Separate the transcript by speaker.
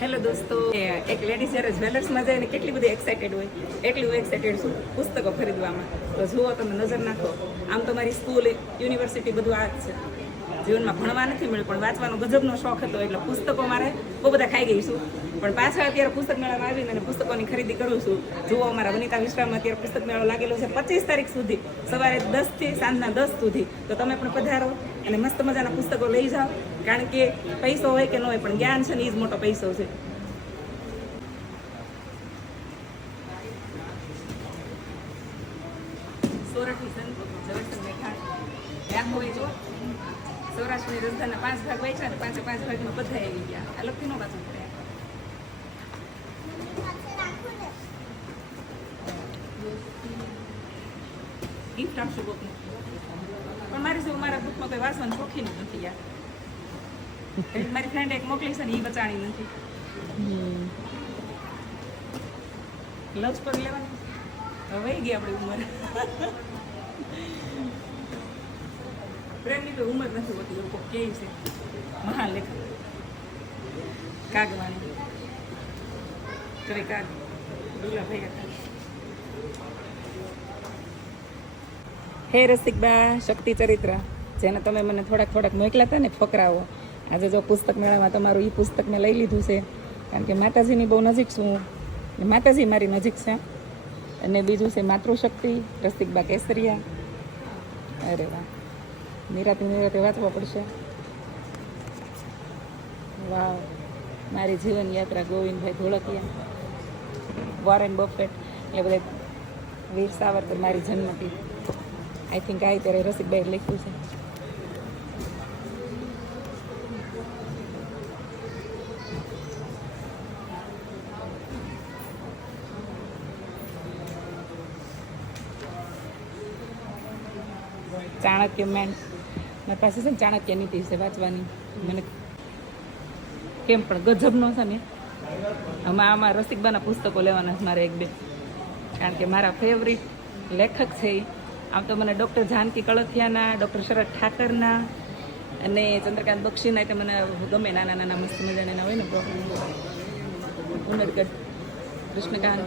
Speaker 1: Hello દોસ્તો એક ladies જ્યારે જ્વેલર્સમાં જાય ને કેટલી બધી એક્સાઇટેડ હોય, એટલી હું એક્સાઇટેડ છું પુસ્તકો ખરીદવામાં. તો જુઓ તમે નજર નાખો, આમ તો મારી સ્કૂલ યુનિવર્સિટી બધું આ જ છે. જીવનમાં ભણવા નથી મળ્યું, પણ વાંચવાનો ગજબનો શોખ હતો, એટલે પુસ્તકો મારે બહુ બધા ખાઈ ગઈ છું. પણ પાછા અત્યારે પુસ્તક મેળામાં આવીને અને પુસ્તકોની ખરીદી કરું છું. જુઓ, અમારા વનિતા વિશ્રામમાં અત્યારે પુસ્તક મેળો લાગેલો છે પચીસ તારીખ સુધી, સવારે દસથી સાંજના દસ સુધી. તો તમે પણ પધારો અને મસ્ત મજાના પુસ્તકો લઈ જાઓ, કારણ કે પૈસો હોય કે ન હોય, પણ જ્ઞાન છે ને એ જ મોટો પૈસો છે. સોરઠની સંત ઝવેરચંદ મેઘાણી આખો એ જો સૌરાષ્ટ્રની રાજધાનીના પાંચ ભાગ વાંચ્યા ને પાંચે પાંચ ભાગમાં બધા આવી ગયા. આ લખી નો ગિફ્ટ આપશું કોકને પણ મારી જેવું મારા બુકમાં કોઈ વાંચવાનું શોખીન નથી યાર. મારી ફ્રેન્ડ એક મોકલી છે ને એ બચાણી નથી. લજ પર લેવાની. વહી ગઈ આપણી ઉંમર. પ્રેમની તો ઉંમર નથી હોતી, લોકો કે છે મહાન લેખક કાગવાની કવિ કાગ કાગ. હે રસિકબા, શક્તિ ચરિત્ર, જેને તમે મને થોડાક થોડાક મોકલા હતા ને ફકરાઓ, આજે જો પુસ્તક મેળામાં તમારું એ પુસ્તક મેં લઈ લીધું છે, કારણ કે માતાજીની બહુ નજીક છું હું. માતાજી મારી નજીક છે. અને બીજું છે માતૃશક્તિ, રસિકબા કેસરિયા. અરે વાહ. નિરાતે નિરાતે વાંચવા પડશે. વાવ, મારી જીવન યાત્રા ગોવિંદભાઈ ધોળકિયા. વોરેન બફેટ એટલે બધા વીર સાવરકર મારી જન્મથી. આઈ થિંક આ ત્યારે રસિકભાઈ લખ્યું છે. ચાણક્ય મેન મારી પાસે છે ને ચાણક્ય નીતિ છે વાંચવાની. મને કેમ પણ ગજબનો છે ને. આમાં આમાં રસિકબાના પુસ્તકો લેવાના છે મારે એક બે. કારણ કે મારા ફેવરિટ લેખક છે આમ તો મને ડૉક્ટર જાનકી કળથિયાના ડૉક્ટર શરદ ઠાકરના અને ચંદ્રકાંત બક્ષીના તે મને ગમે નાના નાના મસ્ત મજાના હોય ને પુનર્ગઢ કૃષ્ણકાંત.